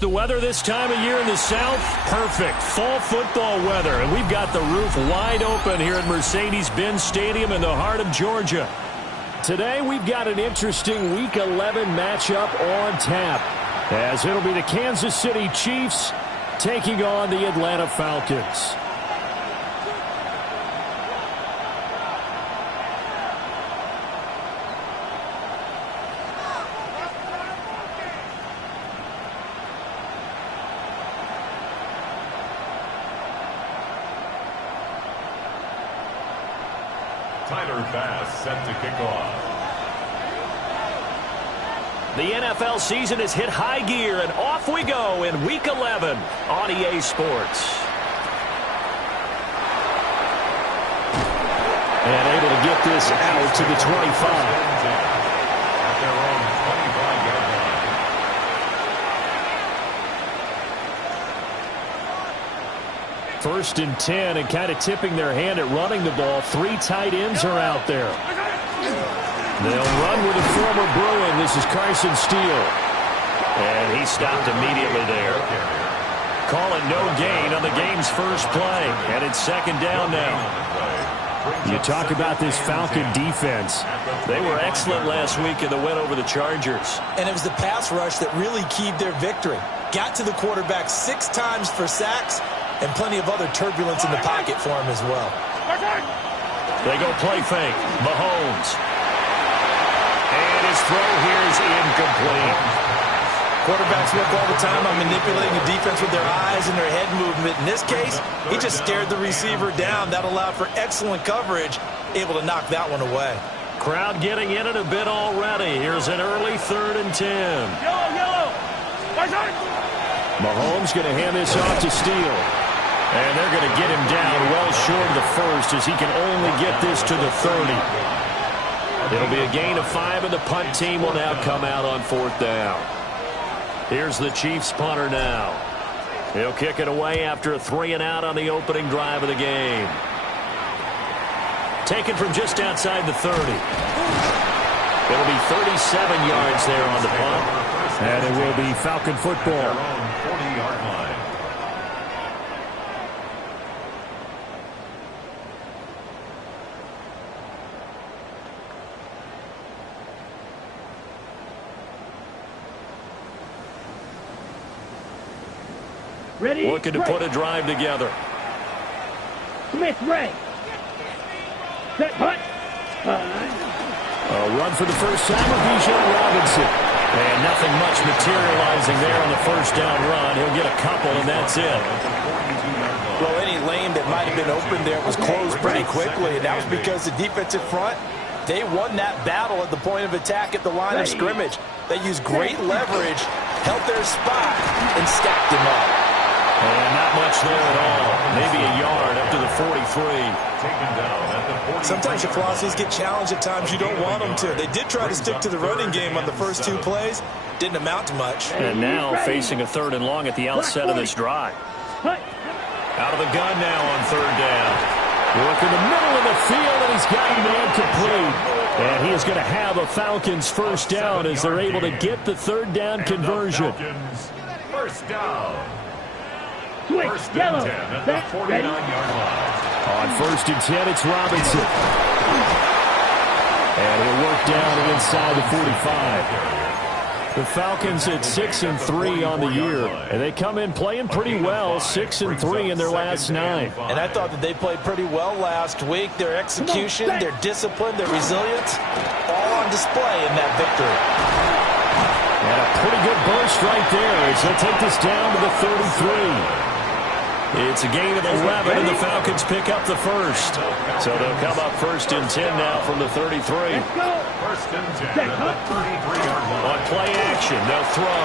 The weather this time of year in the South, perfect. Fall football weather. And we've got the roof wide open here at Mercedes-Benz Stadium in the heart of Georgia. Today we've got an interesting Week 11 matchup on tap, as it'll be the Kansas City Chiefs taking on the Atlanta Falcons. Set to kick off. The NFL season has hit high gear, and off we go in Week 11 on EA Sports. And able to get this out to the 25. At their own 25-yard line. First and 10, and kind of tipping their hand at running the ball. 3 tight ends are out there. They'll run with a former Bruin. This is Carson Steele. And he stopped immediately there. Calling no gain on the game's first play. And it's second down now. You talk about this Falcon defense. They were excellent last week in the win over the Chargers. And it was the pass rush that really keyed their victory. Got to the quarterback 6 times for sacks, and plenty of other turbulence in the pocket for him as well. They go play fake. Mahomes. And his throw here is incomplete. Quarterbacks work all the time on manipulating the defense with their eyes and their head movement. In this case, he just stared the receiver down. That allowed for excellent coverage, able to knock that one away. Crowd getting in it a bit already. Here's an early 3rd and 10. Yellow. Mahomes going to hand this off to Steele. And they're going to get him down well short of the first, as he can only get this to the 30. It'll be a gain of 5, and the punt team will now come out on 4th down. Here's the Chiefs punter now. He'll kick it away after a 3-and-out on the opening drive of the game. Taken from just outside the 30. It'll be 37 yards there on the punt. And it will be Falcon football. 40-yard line. Ready? Looking to put a drive together. Smith, Ray. Set, punt. A run for the first time of Bijan Robinson. And nothing much materializing there on the first down run. He'll get a couple, and that's it. Well, any lane that might have been open there was closed pretty quickly, and that was because the defensive front, they won that battle at the point of attack at the line of scrimmage. They used great leverage, held their spot, and stacked him up. And not much there at all. Maybe a yard up to the 43. Taken down at the 43. Sometimes your philosophies get challenged at times you don't want them to. They did try to stick to the running game on the first 2 plays. Didn't amount to much. And now facing a 3rd and long at the outset of this drive. Out of the gun now on 3rd down. Work in the middle of the field, and he's got him man complete. And he is going to have a Falcons first down as they're able to get the 3rd down conversion. First down. Switch, First yellow. and 10 at the 49-yard line. On 1st and 10, it's Robinson. And he'll work down inside the 45. The Falcons at 6-3 on the year. And they come in playing pretty well, 6-3 in their last 9. And I thought that they played pretty well last week. Their execution, their discipline, their resilience, all on display in that victory. And a pretty good burst right there as they'll take this down to the 33. It's a gain of 11, and the Falcons pick up the first. So they'll come up 1st and 10 now from the 33. First and 10 at the 33-yard line. On play action, they'll throw.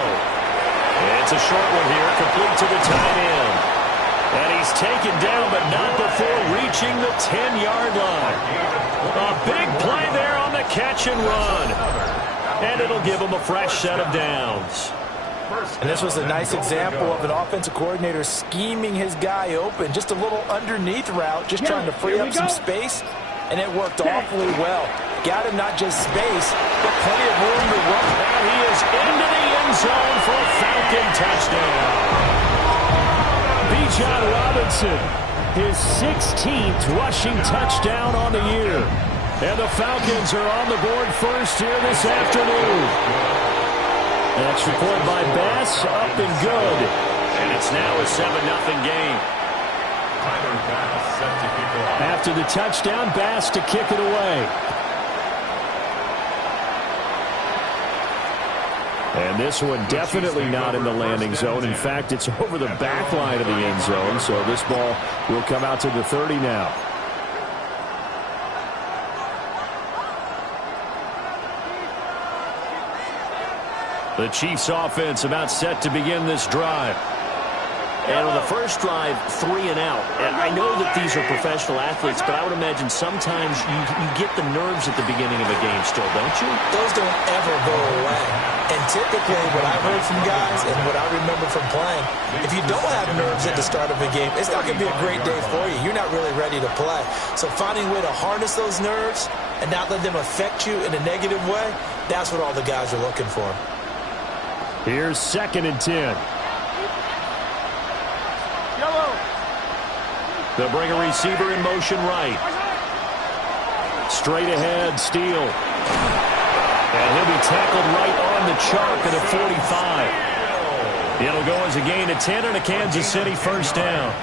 It's a short one here, complete to the tight end. And he's taken down, but not before reaching the 10-yard line. A big play there on the catch and run. And it'll give him a fresh set of downs. And this was a nice example of an offensive coordinator scheming his guy open. Just a little underneath route, just trying to free up some space, and it worked awfully well. Got him not just space, but plenty of room to run. And he is into the end zone for a Falcon touchdown. Bijan Robinson, his 16th rushing touchdown on the year. And the Falcons are on the board first here this afternoon. Extra point by Bass, up and good. And it's now a 7-0 game. After the touchdown, Bass to kick it away. And this one definitely not in the landing zone. In fact, it's over the back line of the end zone, so this ball will come out to the 30 now. The Chiefs offense about set to begin this drive. And on the first drive, 3 and out. And I know that these are professional athletes, but I would imagine sometimes you get the nerves at the beginning of a game still, don't you? Those don't ever go away. And typically what I've heard from guys and what I remember from playing, if you don't have nerves at the start of a game, it's not going to be a great day for you. You're not really ready to play. So finding a way to harness those nerves and not let them affect you in a negative way, that's what all the guys are looking for. Here's 2nd and 10. They'll bring a receiver in motion right. Straight ahead, Steele. And he'll be tackled right on the chalk at a 45. It'll go as a gain of 10 and a Kansas City first down.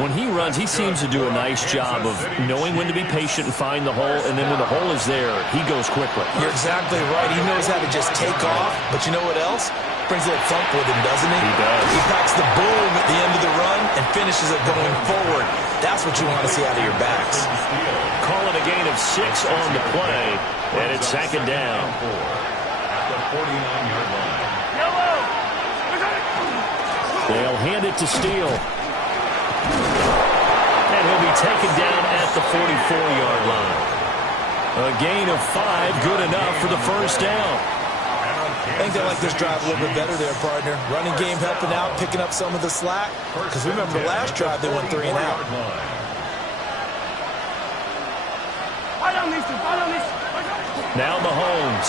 When he runs, he seems to do a nice job of knowing when to be patient and find the hole, and then when the hole is there, he goes quickly. You're exactly right. He knows how to just take off, but you know what else? Brings a little thump with him, doesn't he? He does. He packs the boom at the end of the run and finishes it going forward. That's what you want to see out of your backs. Call it a gain of 6 on the play, and it's 2nd down. At the 49-yard line. They'll hand it to Steele. And he'll be taken down at the 44-yard line. A gain of 5, good enough for the first down. I think they like this drive a little bit better there, partner. Running game helping out, picking up some of the slack. Because remember, last drive they went 3 and out. Now Mahomes.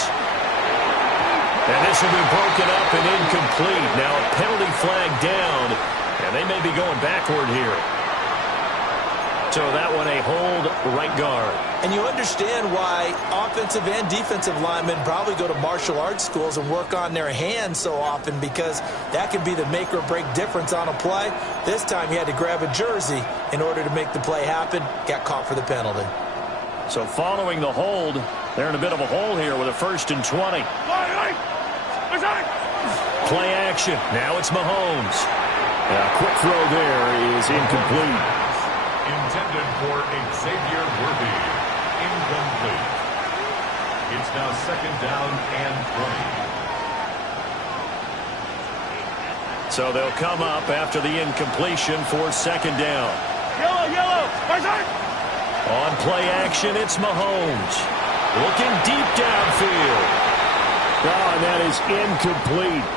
And this will be broken up and incomplete. Now a penalty flag down, and they may be going backward here. So that one a hold right guard. And you understand why offensive and defensive linemen probably go to martial arts schools and work on their hands so often, because that can be the make or break difference on a play. This time he had to grab a jersey in order to make the play happen. Got caught for the penalty. So following the hold, they're in a bit of a hole here with a 1st and 20. Play action. Now it's Mahomes. A quick throw there is incomplete. Intended for Xavier Worthy. Incomplete. It's now 2nd down and 20. So they'll come up after the incompletion for 2nd down. Yellow. On play action, it's Mahomes. Looking deep downfield. Oh, and that is incomplete.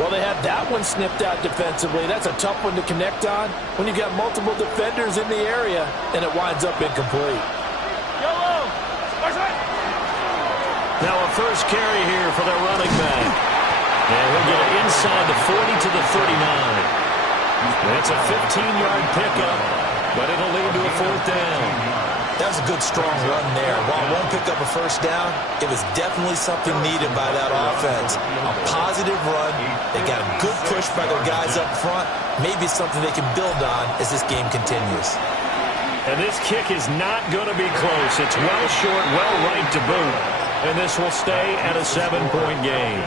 Well, they have that one snipped out defensively. That's a tough one to connect on when you've got multiple defenders in the area, and it winds up incomplete. Now a first carry here for their running back. And he'll get it inside the 40 to the 39. It's a 15-yard pickup, but it'll lead to a 4th down. That was a good, strong run there. While it won't pick up a first down, it was definitely something needed by that offense. A positive run. They got a good push by their guys up front. Maybe something they can build on as this game continues. And this kick is not going to be close. It's well short, well right to boot. And this will stay at a 7-point game.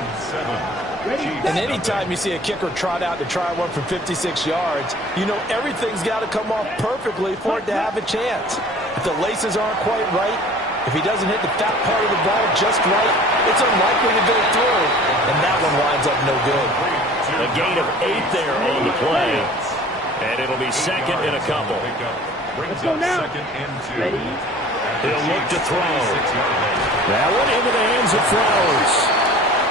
And anytime you see a kicker trot out to try one from 56 yards, you know everything's got to come off perfectly for it to have a chance. If the laces aren't quite right, if he doesn't hit the fat part of the ball just right, it's unlikely to go through. And that one winds up no good. A gain of 8 there on the play. And it'll be 2nd and a couple. Brings up 2nd and 2. He'll look to throw. That one into the hands of Flowers.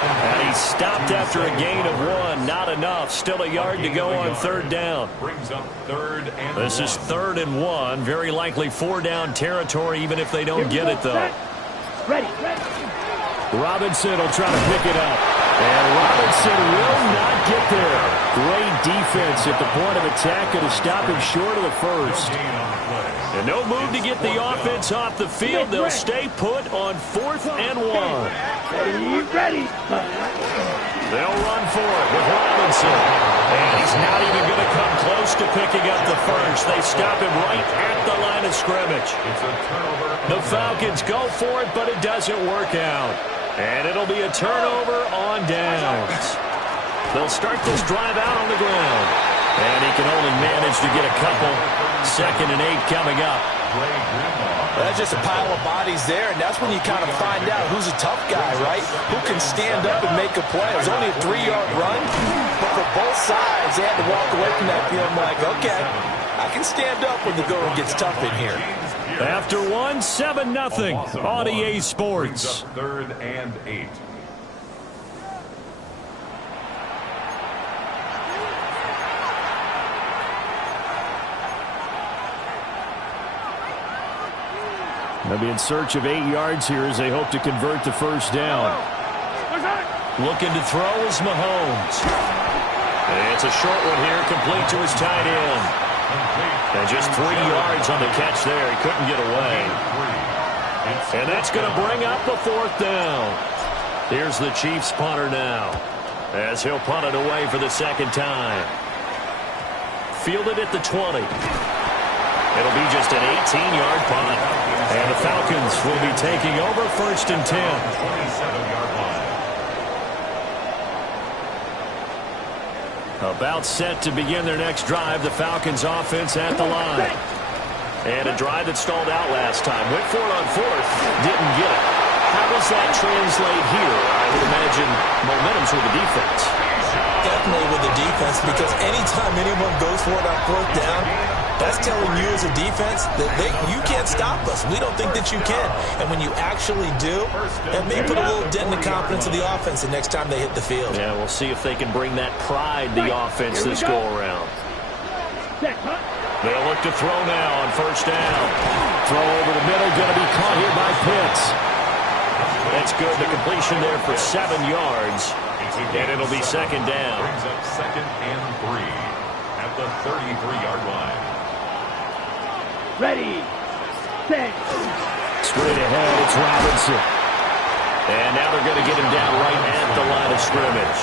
And he stopped after a gain of 1. Not enough. Still a yard to go on 3rd down. Brings up 3rd and 1. This is 3rd and 1. Very likely 4-down territory, even if they don't get it, though. Ready. Robinson will try to pick it up. And Robinson will not get there. Great defense at the point of attack to stop him short of the first. And no move to get the offense off the field. They'll stay put on 4th and 1. Ready. They'll run for it with Robinson. And he's not even going to come close to picking up the first. They stop him right at the line of scrimmage. The Falcons go for it, but it doesn't work out. And it'll be a turnover on downs. They'll start this drive out on the ground. And he can only manage to get a couple. 2nd and 8 coming up. That's just a pile of bodies there, and that's when you kind of find out who's a tough guy, right? Who can stand up and make a play. It was only a 3-yard run, but for both sides, they had to walk away from that feeling like, okay, I can stand up when the going gets tough in here. After 1, 7-0 on EA Sports. 3rd and 8. They'll be in search of 8 yards here as they hope to convert the first down. Looking to throw is Mahomes. And it's a short one here, complete to his tight end. And just 3 yards on the catch there. He couldn't get away. And that's going to bring up the 4th down. Here's the Chiefs punter now, as he'll punt it away for the 2nd time. Fielded at the 20. It'll be just an 18-yard punt. And the Falcons will be taking over 1st and 10. 27-yard line. About set to begin their next drive. The Falcons offense at the line. And a drive that stalled out last time. Went for it on 4th. Didn't get it. How does that translate here? I would imagine momentum's with the defense. Definitely with the defense, because anytime anyone goes for it on 4th down, that's telling you as a defense that you can't stop us. We don't think that you can. And when you actually do, that may put a little dent in the confidence of the offense the next time they hit the field. Yeah, we'll see if they can bring that pride to the offense this go-around. They'll look to throw now on 1st down. Throw over the middle, going to be caught here by Pitts. That's good. The completion there for 7 yards. And it'll be 2nd down. Brings up 2nd and 3 at the 33-yard line. Ready. Set. Straight ahead, it's Robinson. And now they're going to get him down right at the line of scrimmage.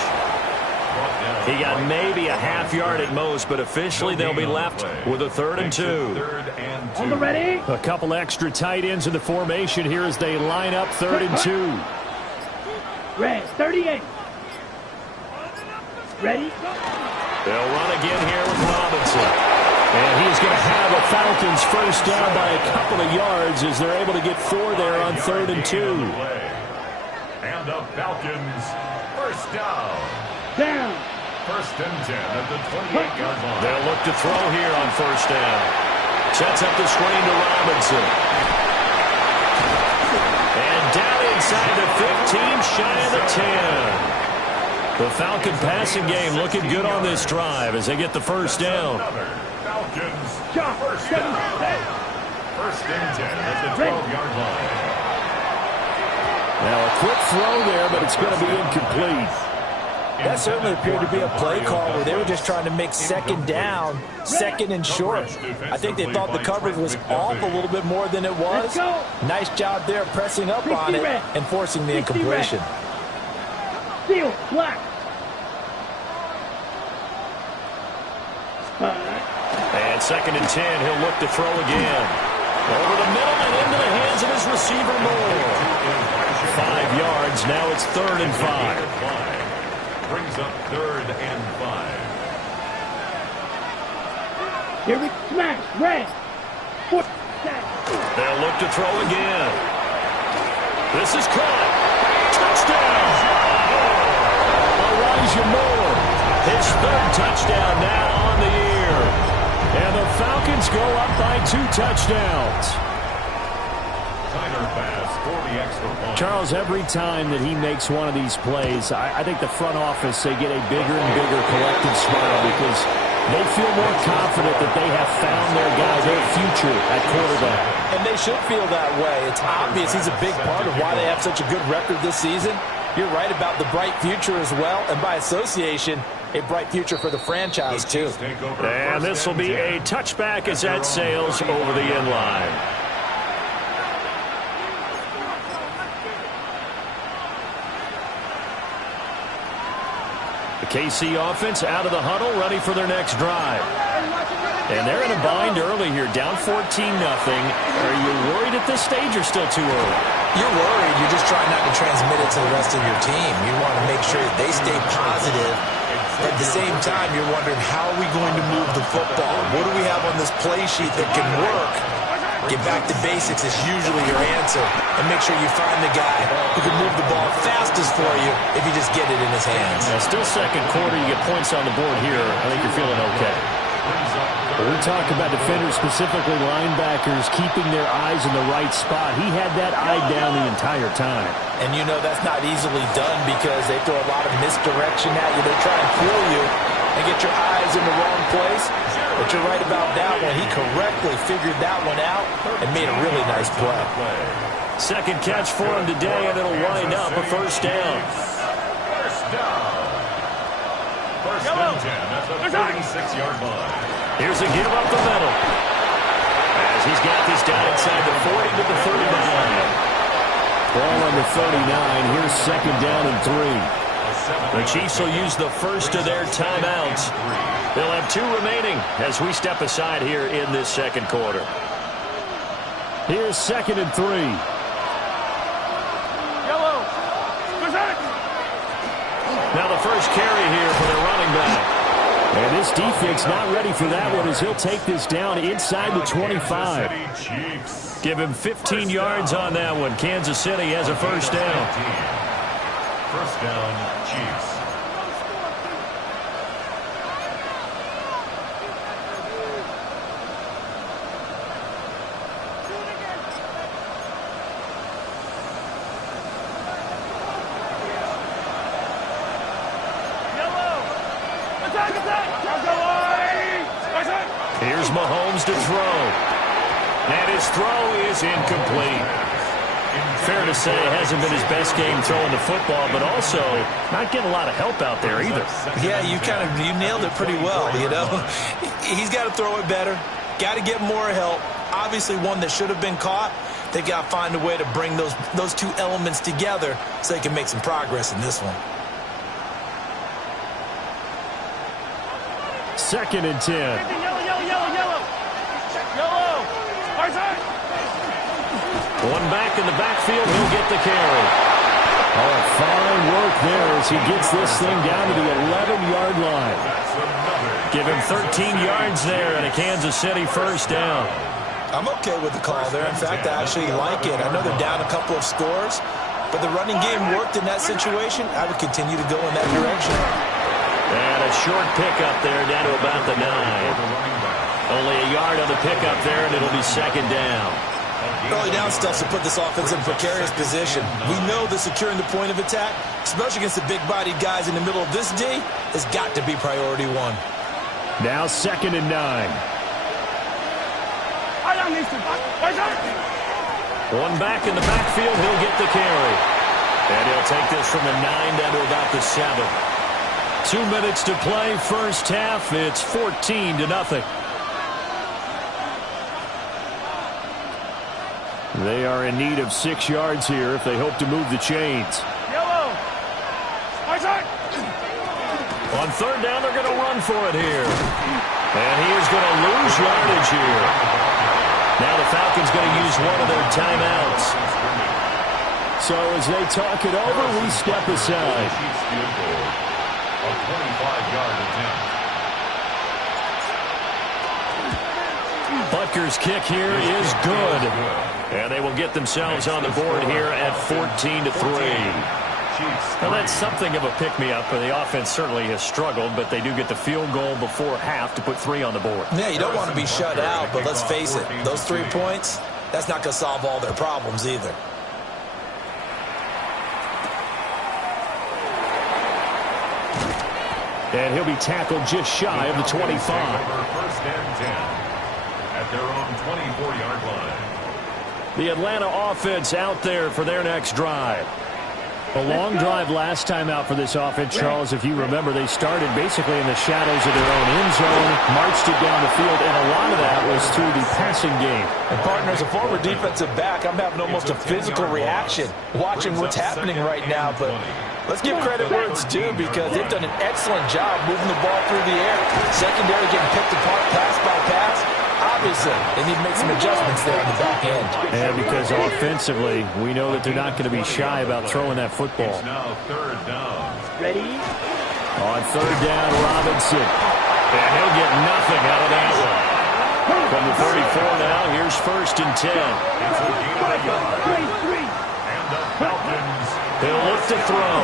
He got maybe a half yard at most, but officially they'll be left with a 3rd and 2. 3rd and 2. On the ready. A couple extra tight ends in the formation here as they line up 3rd and 2. Red. 38. Ready. They'll run again here with Robinson. And he's going to have a Falcons first down by a couple of yards as they're able to get 4 there on 3rd and 2. And the Falcons first down. Down. 1st and 10 at the 28-yard line. They'll look to throw here on 1st down. Sets up the screen to Robinson. And down inside the 15, shy of the 10. The Falcon passing game looking good on this drive as they get the first down. Falcons first down. 1st and 10 at the 12-yard line. Now a quick throw there, but it's going to be incomplete. That certainly appeared to be a play call where they were just trying to make 2nd down, 2nd and short. I think they thought the coverage was off a little bit more than it was. Nice job there pressing up on it and forcing the incompletion. Seal. Black. And 2nd and 10, he'll look to throw again. Over the middle and into the hands of his receiver Moore. 5 yards, now it's 3rd and 5. Brings up 3rd and 5. Here we smash. Red. 4. They'll look to throw again. This is caught. Touchdown. Elijah Moore. His 3rd touchdown now on the year. And the Falcons go up by 2 touchdowns. Tighter pass for the extra point. Charles, every time that he makes one of these plays, I think the front office, they get a bigger and bigger collective smile because they feel more confident that they have found their guy, their future at quarterback. And they should feel that way. It's obvious he's a big part of why they have such a good record this season. You're right about the bright future as well, and by association, a bright future for the franchise, too. And this will be a touchback as that sails over the end line. The KC offense out of the huddle, ready for their next drive. And they're in a bind early here, down 14-0. Are you worried at this stage or still too early? You're worried. You're just trying not to transmit it to the rest of your team. You want to make sure that they stay positive. At the same time, you're wondering, how are we going to move the football? What do we have on this play sheet that can work? Get back to basics is usually your answer. And make sure you find the guy who can move the ball fastest for you if you just get it in his hands. Now, still second quarter, you get points on the board here. I think you're feeling okay. When we talk about defenders, specifically linebackers, keeping their eyes in the right spot, he had that eye down the entire time. And you know that's not easily done because they throw a lot of misdirection at you. They try and fool you and get your eyes in the wrong place. But you're right about that one. He correctly figured that one out and made a really nice play. Second catch for him today, and it'll wind up a first down. First down. First and 10 at the 36-yard line. Here's a give up the middle. As he's got this down inside the 40 to the 39. Ball on the 39. Here's second down and 3. The Chiefs will use the first of their timeouts. They'll have 2 remaining as we step aside here in this second quarter. Here's second and 3. Now the first carry here for the running back. And this defense not ready for that one as he'll take this down inside the 25. Give him 15 yards on that one. Kansas City has a first down. First down, Chiefs. Here's Mahomes to throw. And his throw is incomplete. Fair to say, hasn't been his best game throwing the football, but also not getting a lot of help out there either. Yeah, you nailed it pretty well, you know. He's got to throw it better. Got to get more help. Obviously one that should have been caught. They've got to find a way to bring those 2 elements together so they can make some progress in this one. Second and 10. One back in the backfield, he'll get the carry. Oh, fine work there as he gets this thing down to the 11-yard line. Give him 13 yards there and a Kansas City first down. I'm okay with the call there. In fact, I actually like it. I know they're down a couple of scores, but the running game worked in that situation. I would continue to go in that direction. And a short pickup there down to about the 9. Only a yard on the pickup there, and it'll be second down. Early down stuff to put this offense in a precarious position. We know that securing the point of attack, especially against the big-bodied guys in the middle of this D, has got to be priority 1. Now second and 9. One back in the backfield, he'll get the carry. And he'll take this from the 9 down to about the 7. 2 minutes to play, first half. It's 14-0. They are in need of 6 yards here if they hope to move the chains. On third down, they're going to run for it here. And he is going to lose yardage here. Now the Falcons going to use one of their timeouts. So as they talk it over, we step aside. A 25-yard attempt. Butker's kick here is good. And they will get themselves on the board here at 14-3. Now that's something of a pick-me-up. The offense certainly has struggled, but they do get the field goal before half to put 3 on the board. Yeah, you don't want to be shut out, but let's face it, those 3 points, that's not going to solve all their problems either. And he'll be tackled just shy of the 25. First and 10 at their own 24-yard line. The Atlanta offense out there for their next drive. A long drive last time out for this offense, Charles. If you remember, they started basically in the shadows of their own end zone, marched it down the field, and a lot of that was through the passing game. And, partner, as a former defensive back, I'm having almost a physical reaction watching what's happening right now. But let's give credit where it's due because they've done an excellent job moving the ball through the air. Secondary getting picked apart pass by pass. Obviously, they need to make some adjustments there on the back end. And because offensively, we know that they're not going to be shy about throwing that football. It's now third down. Ready? On third down, Robinson. And he'll get nothing out of that one. From the 34 now, here's first and 10. It's a gain of a yard. 3-3. And the Falcons. He'll look to throw.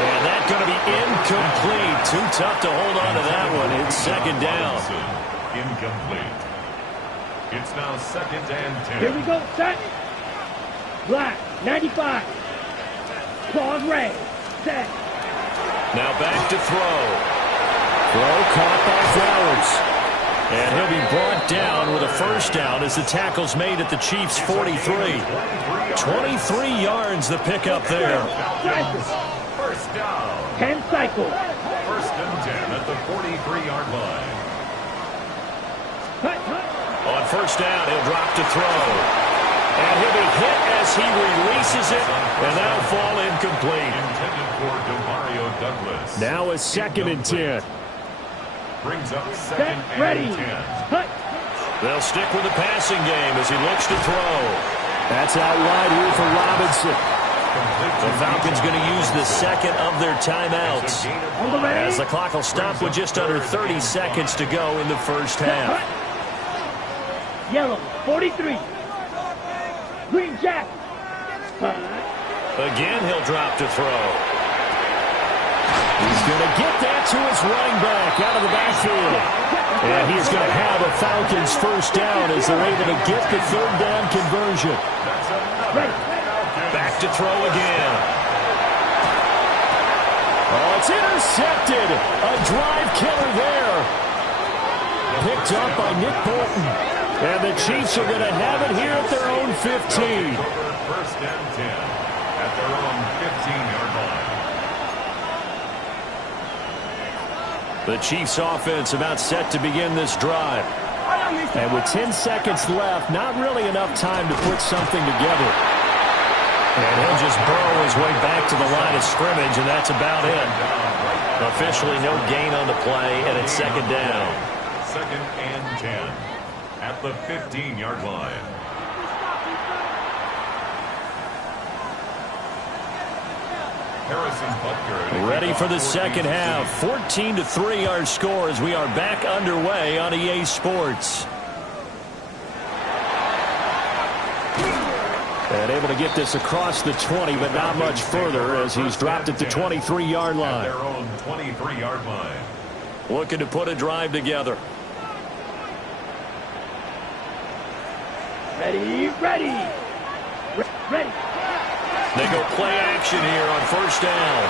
And that's going to be incomplete. Too tough to hold on to that one. It's second down. Incomplete. It's now second and 10. Here we go. Set. Black. 95. Claws red. Set. Now back to throw. Throw caught by Flowers. And he'll be brought down with a first down as the tackle's made at the Chiefs' 43. 23 yards the pickup there. First down. 10 cycle. First and 10 at the 43-yard line. On first down, he'll drop to throw. And he'll be hit as he releases it, and that'll fall incomplete. Intended for Demario Douglas. Now a second and 10. Brings up second and Ready. 10. They'll stick with the passing game as he looks to throw. That's out wide here for Robinson. The Falcons going to use the second of their timeouts On the ready. as the clock will stop with just under 30 seconds to go in the first half. Yellow. 43. Green jack. Again, he'll drop to throw. He's going to get that to his running back out of the backfield. And he's going to have a Falcons first down as they're able to get the third down conversion. Back to throw again. Oh, it's intercepted. A drive killer there. Picked up by Nick Bolton. And the Chiefs are going to have it here at their own 15. First and 10 at their own 15-yard line. The Chiefs offense about set to begin this drive. And with 10 seconds left, not really enough time to put something together. And he'll just burrow his way back to the line of scrimmage, and that's about it. Officially no gain on the play, and it's second down. Second and 10 at the 15-yard line. Harrison Butker Ready for the second half. 14-3 our score as we are back underway on EA Sports. And able to get this across the 20, but not much further as he's dropped at the 23-yard At line. their own 23-yard line. Looking to put a drive together. Ready. Ready. Ready. They go play action here on first down.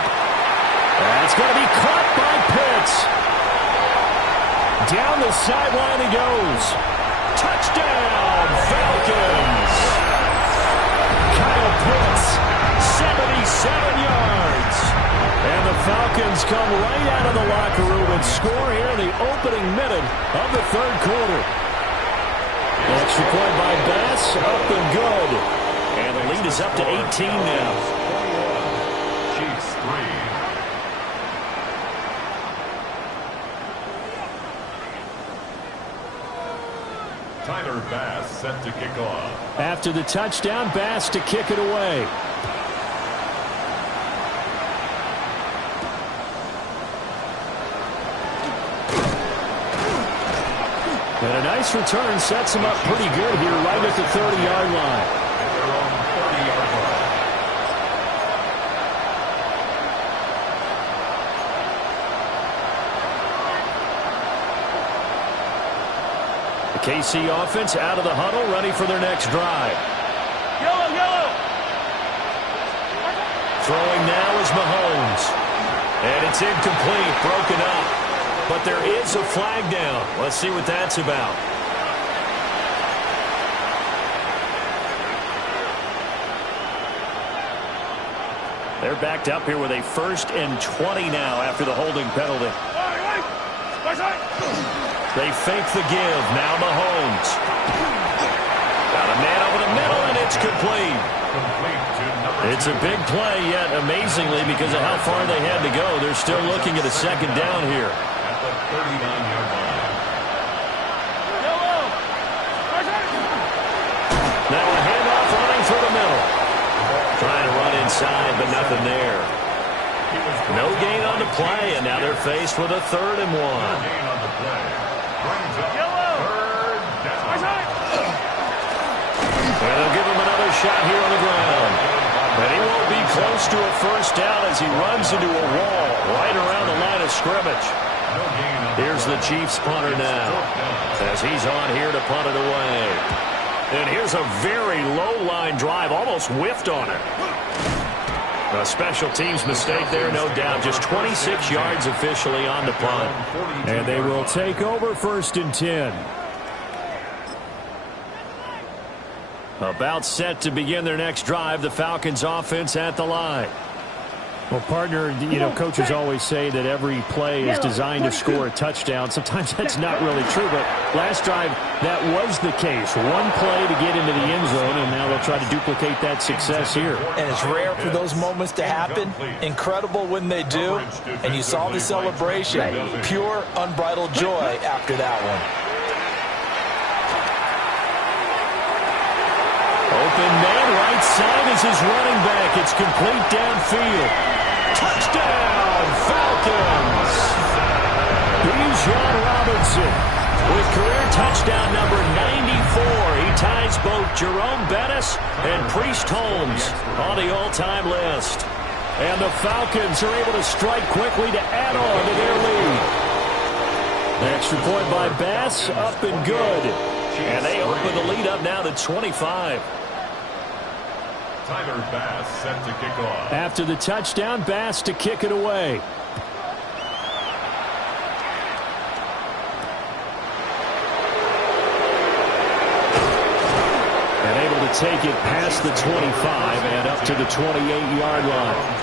That's going to be caught by Pitts. Down the sideline he goes. Touchdown, Falcons. Kyle Pitts, 77 yards. And the Falcons come right out of the locker room and score here in the opening minute of the third quarter. Extra point by Bass, up and good. And the lead is up to 18 now. Chiefs 3. Tyler Bass set to kick off. After the touchdown, Bass to kick it away. And a nice return sets him up pretty good here right at the 30-yard line. At their own 30-yard line. The KC offense out of the huddle, ready for their next drive. Yellow. Throwing now is Mahomes. And it's incomplete, broken up. But there is a flag down. Let's see what that's about. They're backed up here with a 1st and 20 now after the holding penalty. They fake the give. Now Mahomes. Got a man over the middle, and it's complete. It's a big play, yet amazingly, because of how far they had to go, they're still looking at a 2nd down here. At the 39-yard line. Now a handoff running through the middle. Trying to run inside, but nothing there. No gain on the play, and now they're faced with a 3rd and 1. Gain on the play. Brings up 3rd down. And they'll give him another shot here on the ground. But he won't be close to a 1st down as he runs into a wall right around the line of scrimmage. Here's the Chiefs punter now as he's on here to punt it away. And here's a very low-line drive, almost whiffed on it. A special teams mistake there, no doubt. Just 26 yards officially on the punt. And they will take over 1st and 10. About set to begin their next drive, the Falcons offense at the line. Well, partner, you know, coaches always say that every play is designed to score a touchdown. Sometimes that's not really true, but last drive, that was the case. One play to get into the end zone, and now they'll try to duplicate that success here. And it's rare for those moments to happen. Incredible when they do. And you saw the celebration. Pure, unbridled joy after that one. Open man, right side is his running back. It's complete downfield. Touchdown, Falcons! Bijan Robinson with career touchdown number 94. He ties both Jerome Bettis and Priest Holmes on the all-time list. And the Falcons are able to strike quickly to add on to their lead. Extra point by Bass, up and good. And they open the lead up now to 25. Tyler Bass set to kick off. After the touchdown, Bass to kick it away. And able to take it past the 25 and up to the 28-yard line.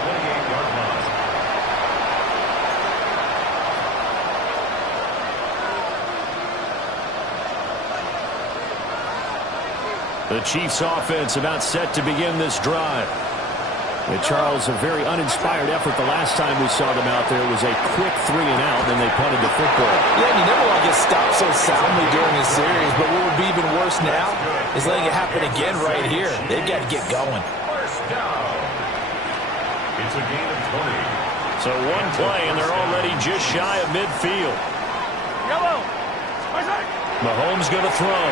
The Chiefs offense about set to begin this drive. And Charles, a very uninspired effort the last time we saw them out there. It was a quick 3 and out, then they punted the football. Yeah, and you never want to get stopped so soundly during a series, but what would be even worse now is letting it happen again right here. They've got to get going. First down. It's a gain of 20. So one play, and they're already just shy of midfield. Mahomes going to throw.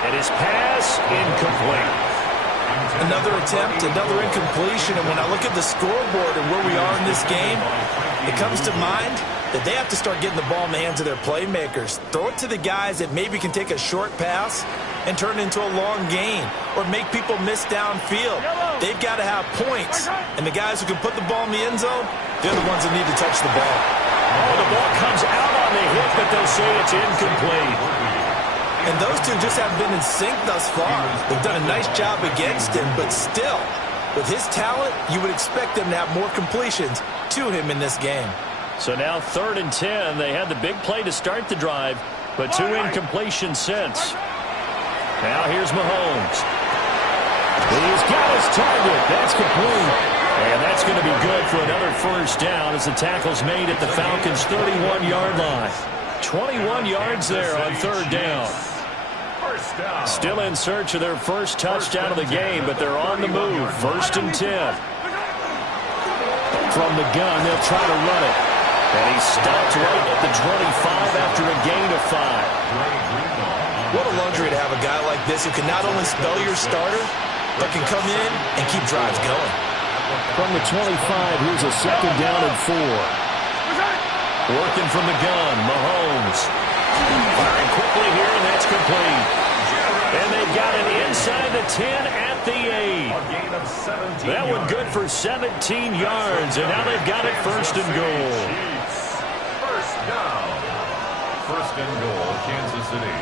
And his pass incomplete. Another attempt, another incompletion, and when I look at the scoreboard and where we are in this game, it comes to mind that they have to start getting the ball in the hands of their playmakers. Throw it to the guys that maybe can take a short pass and turn it into a long gain or make people miss downfield. They've got to have points, and the guys who can put the ball in the end zone, they're the ones that need to touch the ball. Oh, the ball comes out on the hip, but they'll say it's incomplete. And those two just haven't been in sync thus far. They've done a nice job against him, but still, with his talent, you would expect them to have more completions to him in this game. So now 3rd and 10. They had the big play to start the drive, but 2 incompletions since. Now here's Mahomes. He's got his target. That's complete. And that's going to be good for another 1st down as the tackle's made at the Falcons' 31-yard line. 21 yards there on 3rd down. Still in search of their first touchdown of the game, but they're on the move. 1st and 10. From the gun, they'll try to run it. And he stopped right at the 25 after a gain of 5. What a luxury to have a guy like this who can not only spell your starter, but can come in and keep drives going. From the 25, here's a 2nd down and 4. Working from the gun, Mahomes. Firing quickly here, and that's complete. And they've got it inside the 10 at the 8. That one good for 17 yards, and now they've got it 1st and goal. First down. 1st and goal, Kansas City.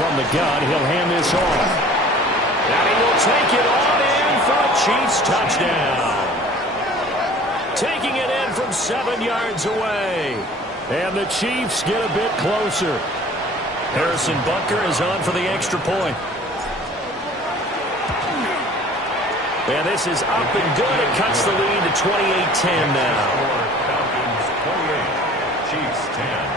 from the gun. He'll hand this off. And he will take it on in for a Chiefs touchdown. Taking it in from 7 yards away. And the Chiefs get a bit closer. Harrison Butker is on for the extra point. And this is up and good. It cuts the lead to 28-10 now. Falcons 28, Chiefs 10.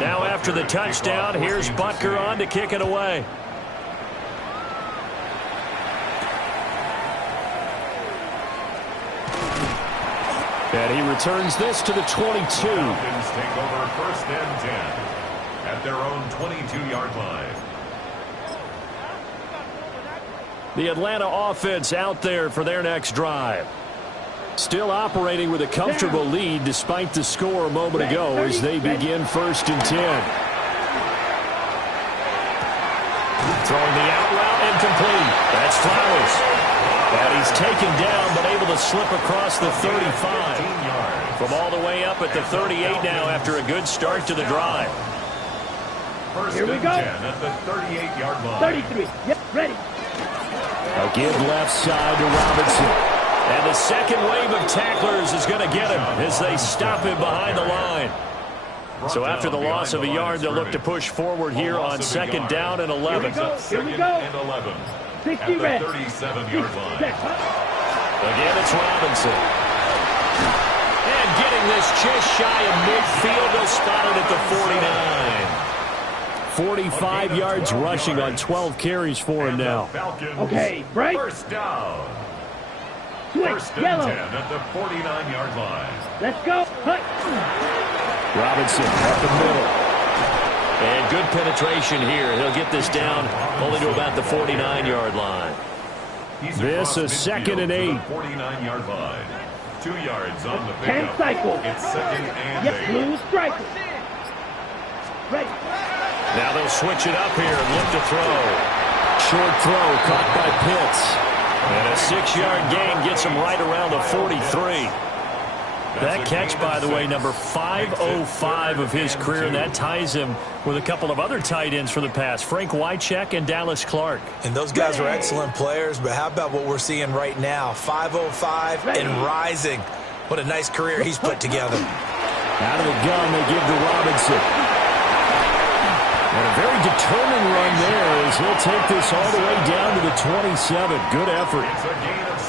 Now after the touchdown, here's Butker on to kick it away. And he returns this to the 22. Falcons take over 1st and 10 at their own 22-yard line. The Atlanta offense out there for their next drive. Still operating with a comfortable lead despite the score a moment ago as they begin 1st and 10. Throwing the out route incomplete. That's Flowers. And he's taken down but able to slip across the 35. From all the way up at the 38 now after a good start to the drive. Here we go. At the 38-yard line. 33. Yep, ready. A give left side to Robinson. And the second wave of tacklers is going to get him as they stop him behind the line. So after the loss of a yard, they'll look to push forward here on 2nd down and 11. Here we go. 60 red. 37-yard line. Again, it's Robinson. And getting this just shy of midfield, they'll spot it at the 49. 45 yards rushing on 12 carries for him now. Okay, break. First down. Switch, 1st and yellow. 10 at the 49-yard line. Let's go. Hut. Robinson up the middle. And good penetration here. He'll get this down only to about the 49-yard line. This is 2nd and 8. 49-yard line. 2 yards on the Ten pickup. cycle. It's 2nd and Yep, 8. blue striker. Ready. Now they'll switch it up here and look to throw. Short throw caught by Pitts. And a 6-yard gain gets him right around the 43. That catch, by the way, number 505 of his career, and that ties him with a couple of other tight ends for the past, Frank Wycheck and Dallas Clark. And those guys are excellent players, but how about what we're seeing right now? 505 and rising. What a nice career he's put together. Out of the gun, they give to Robinson. And a very determined run there as he'll take this all the way down to the 27. Good effort.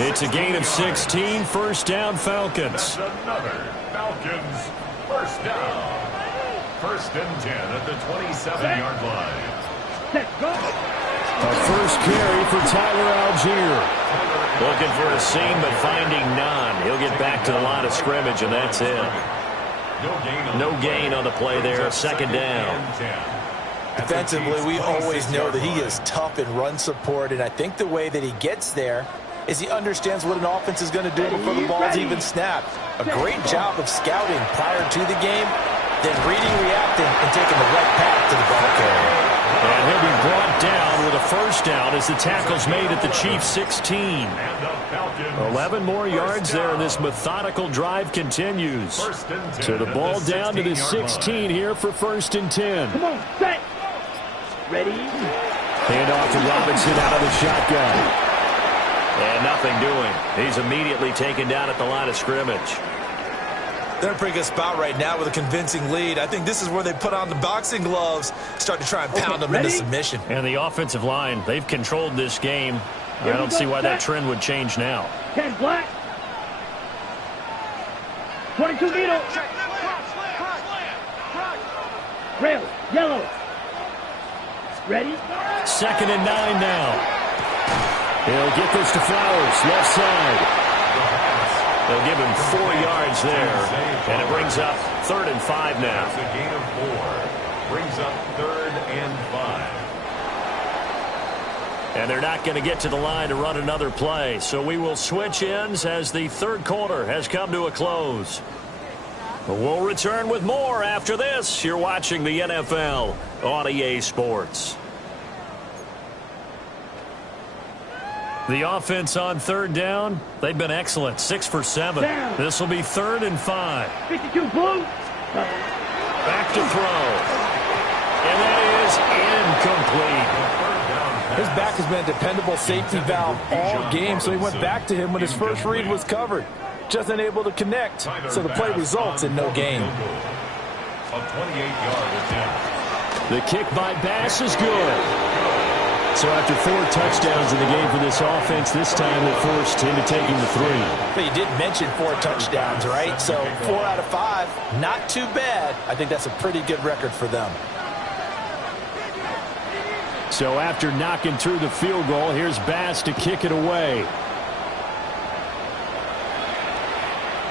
It's a gain of 16. 1st down, Falcons. That's another Falcons first down. 1st and 10 at the 27-yard line. Set, go. A first carry for Tyler Algier. Looking for a seam, but finding none. He'll get back to the line of scrimmage, and that's it. No gain on the play there. 2nd down. Defensively, we always know that he is tough in run support, and I think the way that he gets there is he understands what an offense is going to do before the ball's even snapped. A great job of scouting prior to the game, then reading, reacting, and taking the right path to the ball carrier. And he'll be brought down with a 1st down as the tackle's made at the Chiefs' 16. 11 more yards there, and this methodical drive continues. So the ball down to the 16 here for 1st and 10. Come on, set. Ready. Hand off to Robinson out of the shotgun. And nothing doing. He's immediately taken down at the line of scrimmage. They're in a pretty good spot right now with a convincing lead. I think this is where they put on the boxing gloves, start to try and pound them into submission. And the offensive line, they've controlled this game. I don't see why that trend would change now. 10 black. 22 needle. Rail, yellow. Ready? 2nd and 9 now. He'll get this to Flowers, left side. They'll give him 4 yards there, and it brings up 3rd and 5 now. That's a gain of 4. Brings up 3rd and 5. And they're not going to get to the line to run another play, so we will switch ends as the 3rd quarter has come to a close. We'll return with more after this. You're watching the NFL on EA Sports. The offense on 3rd down, they've been excellent. 6 for 7. This will be 3rd and 5. 52 blue. Back to throw. And that is incomplete. His back has been a dependable safety valve all game, so he went back to him when his first read was covered. Just unable to connect, so the play results in no gain. A 28-yard attempt. The kick by Bass is good. So after 4 touchdowns in the game for this offense, this time they're forced into taking the 3. But you did mention 4 touchdowns, right? So 4 out of 5, not too bad. I think that's a pretty good record for them. So after knocking through the field goal, here's Bass to kick it away.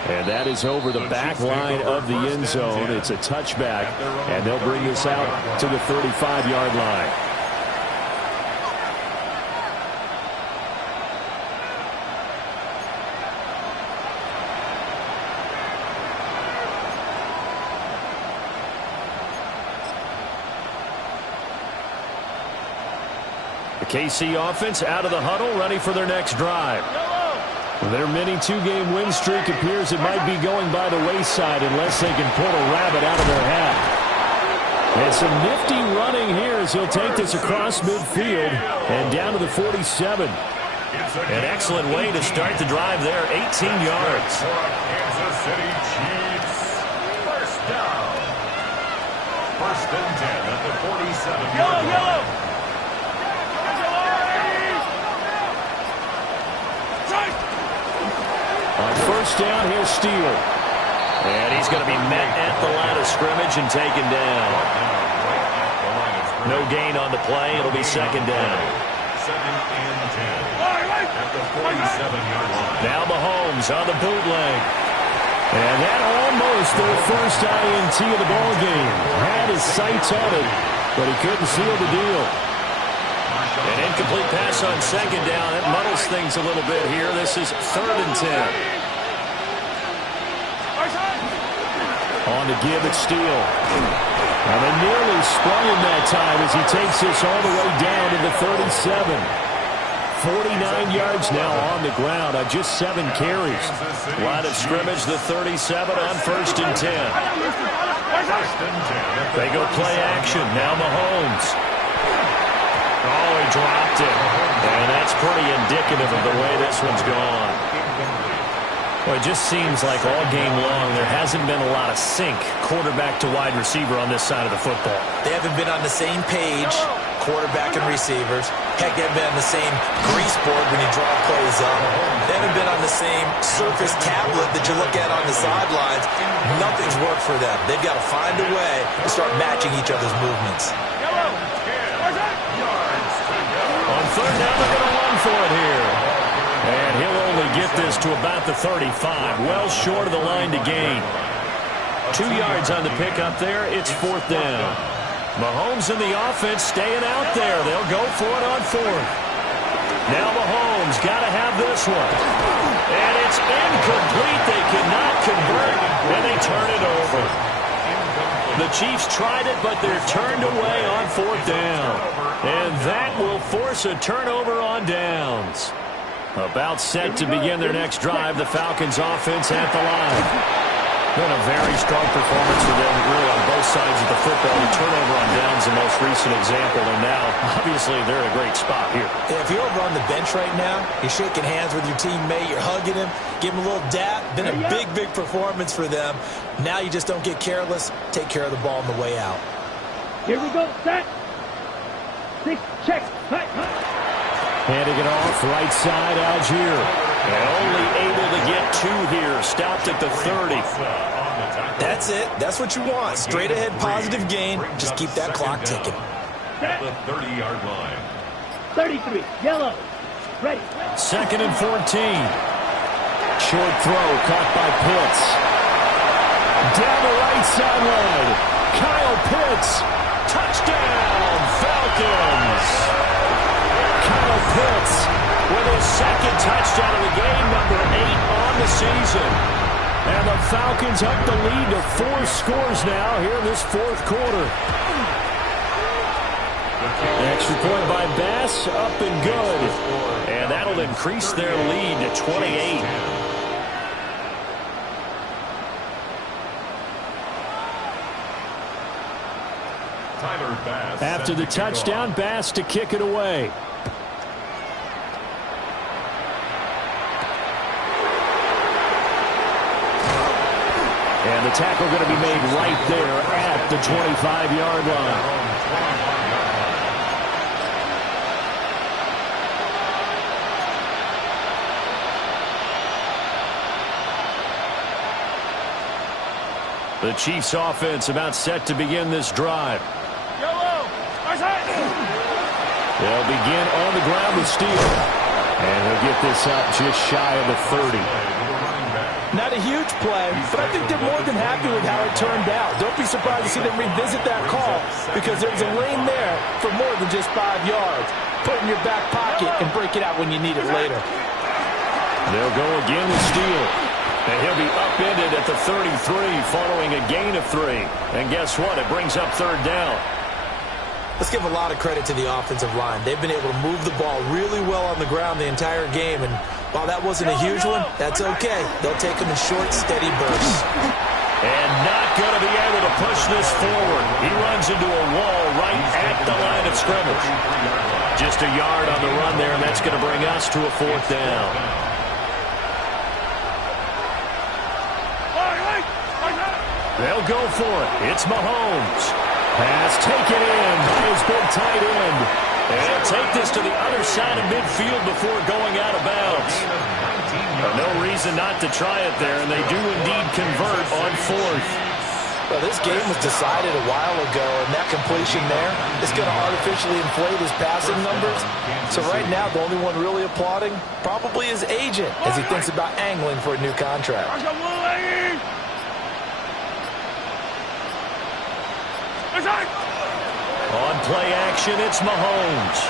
And that is over the back line of the end zone. It's a touchback, and they'll bring this out to the 35-yard line. The KC offense out of the huddle, ready for their next drive. Their mini 2-game win streak appears it might be going by the wayside unless they can pull a rabbit out of their hat. And some nifty running here as he'll take this across midfield and down to the 47. An excellent way to start the drive there, 18 yards. Kansas City Chiefs. First down. First and 10 at the 47-yard line. On first down, here's Steele. And he's going to be met at the line of scrimmage and taken down. No gain on the play. It'll be second down. Second and 10 at the 47-yard line. Now Mahomes on the bootleg. And that almost their first INT of the ball game. Had his sights on it, but he couldn't seal the deal. An incomplete pass on second down. That muddles things a little bit here. This is third and 10. On the give, it's Steele. And they nearly sprung him that time as he takes this all the way down to the 37. 49 yards now on the ground on just 7 carries. Line of scrimmage, the 37 on first and 10. They go play action. Now Mahomes. Oh, he dropped it. And that's pretty indicative of the way this one's gone. Well, it just seems like all game long there hasn't been a lot of sync quarterback to wide receiver on this side of the football. They haven't been on the same page, quarterback and receivers. Heck, they haven't been on the same grease board when you draw plays up. They haven't been on the same surface tablet that you look at on the sidelines. Nothing's worked for them. They've got to find a way to start matching each other's movements. On third down, they're going to run for it here. And he'll only get this to about the 35, well short of the line to gain. 2 yards on the pickup there. It's fourth down. Mahomes and the offense staying out there. They'll go for it on fourth. Now Mahomes got to have this one. And it's incomplete. They cannot convert, and they turn it over. The Chiefs tried it, but they're turned away on fourth down. And that will force a turnover on downs. About set to begin their next drive, the Falcons offense at the line. Been a very strong performance for them, really, on both sides of the football. The turnover on downs, the most recent example, and now, obviously, they're in a great spot here. If you're over on the bench right now, you're shaking hands with your teammate, you're hugging him, give him a little dap. Been a big, big performance for them. Now you just don't get careless. Take care of the ball on the way out. Here we go, set. 6, check, hut, hut. Handing it off, right side, Algier. And only able to get 2 here. Stopped at the 30. That's it. That's what you want. Straight ahead, positive gain. Just keep that clock ticking. At the 30-yard line. 33, yellow, ready. Second and 14. Short throw caught by Pitts. Down the right sideline. Kyle Pitts. Touchdown, Falcons. Kyle Pitts with his second touchdown of the game, number 8 on the season. And the Falcons up the lead to 4 scores now here in this fourth quarter. Extra point by Bass, up and good. And that'll increase their lead to 28. After the touchdown, Bass to kick it away. And the tackle going to be made right there at the 25-yard line. The Chiefs offense about set to begin this drive. They'll begin on the ground with Steele. And he'll get this up just shy of the 30. Not a huge play, but I think they're more than happy with how it turned out. Don't be surprised to see them revisit that call because there's a lane there for more than just 5 yards. Put it in your back pocket and break it out when you need it later. They'll go again with Steele. And he'll be upended at the 33 following a gain of 3. And guess what? It brings up 3rd down. Let's give a lot of credit to the offensive line. They've been able to move the ball really well on the ground the entire game. And while that wasn't a huge one, that's okay. They'll take them in short, steady bursts. And not going to be able to push this forward. He runs into a wall right at the line of scrimmage. Just a yard on the run there, and that's going to bring us to a 4th down. They'll go for it. It's Mahomes. Pass taken in by his big tight end. And they'll take this to the other side of midfield before going out of bounds. No reason not to try it there, and they do indeed convert on 4th. Well, this game was decided a while ago, and that completion there is going to artificially inflate his passing numbers. So right now, the only one really applauding probably his agent as he thinks about angling for a new contract. On play action, it's Mahomes.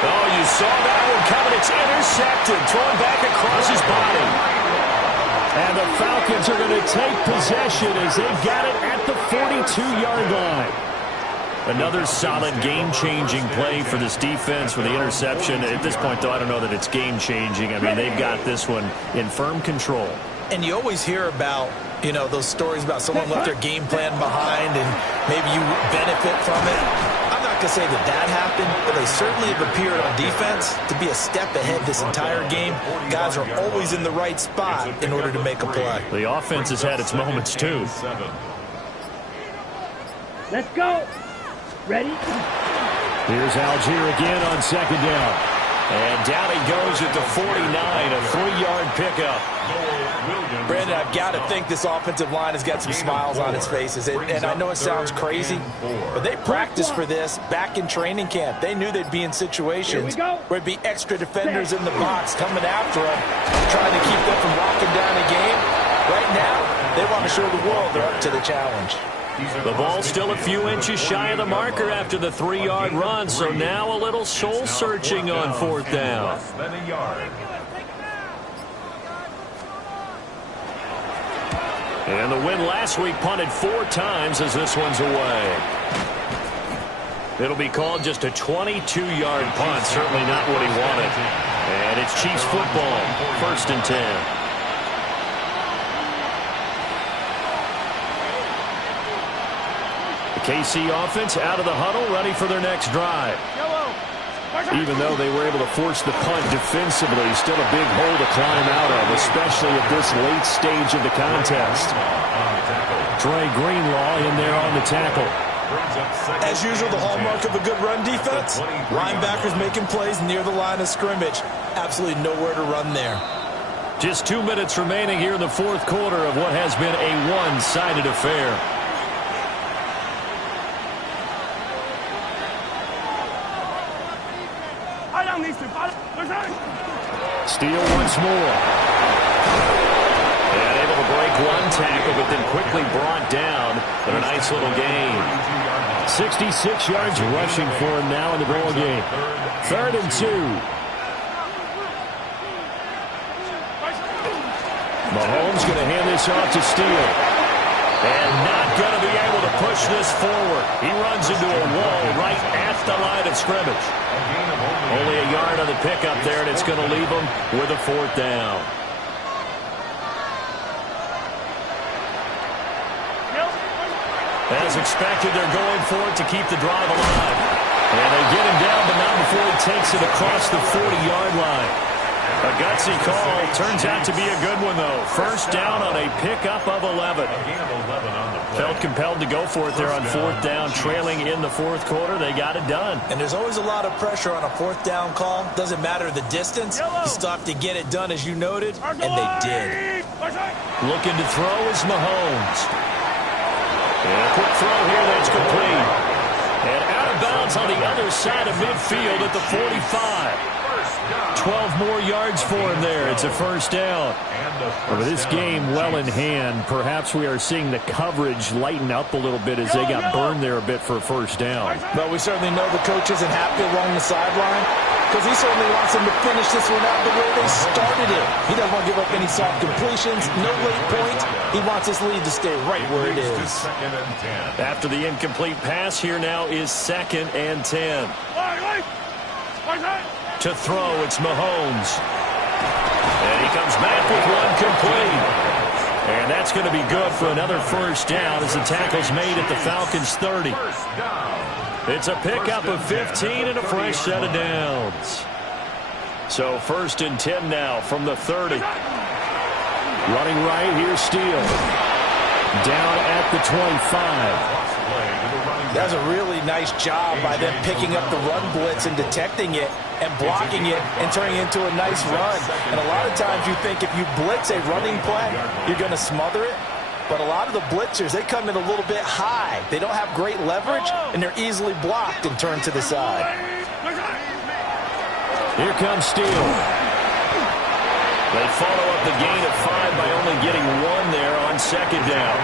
Oh, you saw that one coming. It's intercepted, thrown back across his body. And the Falcons are going to take possession as they've got it at the 42-yard line. Another solid game-changing play for this defense with the interception. At this point, though, I don't know that it's game-changing. I mean, they've got this one in firm control. And you always hear about, you know, those stories about someone left their game plan behind and maybe you benefit from it. I'm not going to say that that happened, but they certainly have appeared on defense to be a step ahead this entire game. Guys are always in the right spot in order to make a play. The offense has had its moments, too. Let's go. Ready? Here's Algier again on 2nd down. And down he goes at the 49, a 3-yard pickup. Brandon, I've got to think this offensive line has got some smiles on its faces. And I know it sounds crazy, but they practiced for this back in training camp. They knew they'd be in situations where there'd be extra defenders in the box coming after them, trying to keep them from locking down a game. Right now, they want to show the world they're up to the challenge. The ball's still a few inches shy of the marker after the 3-yard run, so now a little soul-searching on 4th down. And the win last week punted 4 times as this one's away. It'll be called just a 22-yard punt, certainly not what he wanted. And it's Chiefs football, 1st and 10. KC offense out of the huddle, ready for their next drive. Even though they were able to force the punt defensively, still a big hole to climb out of, especially at this late stage of the contest. Trey Greenlaw in there on the tackle. As usual, the hallmark of a good run defense, linebackers making plays near the line of scrimmage. Absolutely nowhere to run there. Just 2 minutes remaining here in the 4th quarter of what has been a one-sided affair. Steele once more. And able to break one tackle, but then quickly brought down. But a nice little gain. 66 yards rushing for him now in the ball game. 3rd and 2. Mahomes going to hand this off to Steele. And not going to be able to push this forward. He runs into a wall right at the line of scrimmage. Only a yard on the pickup there, and it's going to leave him with a 4th down. As expected, they're going for it to keep the drive alive. And they get him down, but not before he takes it across the 40-yard line. A gutsy call. Turns out to be a good one, though. First down on a pickup of 11. Felt compelled to go for it there on fourth down, trailing in the fourth quarter. They got it done. And there's always a lot of pressure on a fourth down call. Doesn't matter the distance. He stopped to get it done, as you noted, and they did. Looking to throw is Mahomes. And a quick throw here that's complete. And out of bounds on the other side of midfield at the 45. 12 more yards for him there. It's a first down. With this game well in hand, perhaps we are seeing the coverage lighten up a little bit as they got burned there a bit for a first down. But we certainly know the coach isn't happy along the sideline because he certainly wants them to finish this one out the way they started it. He doesn't want to give up any soft completions, no late points. He wants his lead to stay right where it is. After the incomplete pass, here now is 2nd and 10. To throw, it's Mahomes. And he comes back with one complete. And that's going to be good for another first down as the tackle's made at the Falcons' 30. It's a pickup of 15 and a fresh set of downs. So 1st and 10 now from the 30. Running right, here's Steele. Down at the 25. That's a really nice job by them picking up the run blitz and detecting it and blocking it and turning it into a nice run. And a lot of times you think if you blitz a running play, you're going to smother it. But a lot of the blitzers, they come in a little bit high. They don't have great leverage, and they're easily blocked and turned to the side. Here comes Steele. They follow up the gain of 5 by only getting 1 there on 2nd down.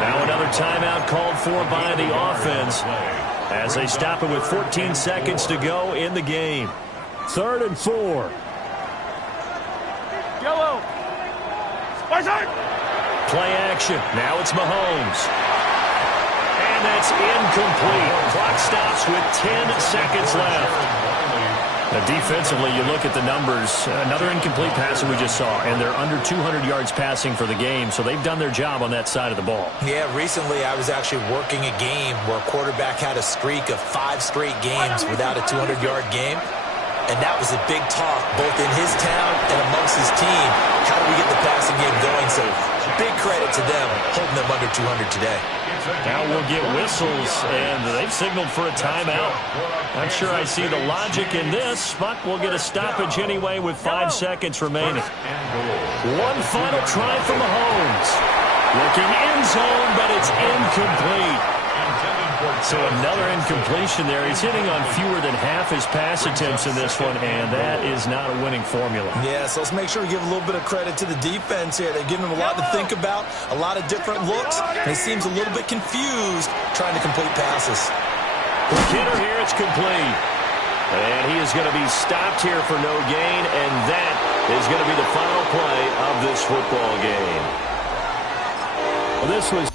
Now another timeout called for by the offense as they stop it with 14 seconds to go in the game. 3rd and 4. Yellow. Play action. Now it's Mahomes. And that's incomplete. Clock stops with 10 seconds left. Defensively, you look at the numbers. Another incomplete pass that we just saw, and they're under 200 yards passing for the game, so they've done their job on that side of the ball. Yeah, recently I was actually working a game where a quarterback had a streak of 5 straight games without a 200-yard game, and that was a big talk both in his town and amongst his team. How do we get the passing game going? So big credit to them holding them under 200 today. Now we'll get whistles, and they've signaled for a timeout. Not sure I see the logic in this, but we'll get a stoppage anyway with 5 seconds remaining. One final try for Mahomes. Looking end zone, but it's incomplete. So another incompletion there. He's hitting on fewer than half his pass attempts in this one, and that is not a winning formula. Yeah, so let's make sure we give a little bit of credit to the defense here. They've given him a lot to think about, a lot of different looks, and he seems a little bit confused trying to complete passes. Kidder here, it's complete. And he is going to be stopped here for no gain, and that is going to be the final play of this football game. Well, this was...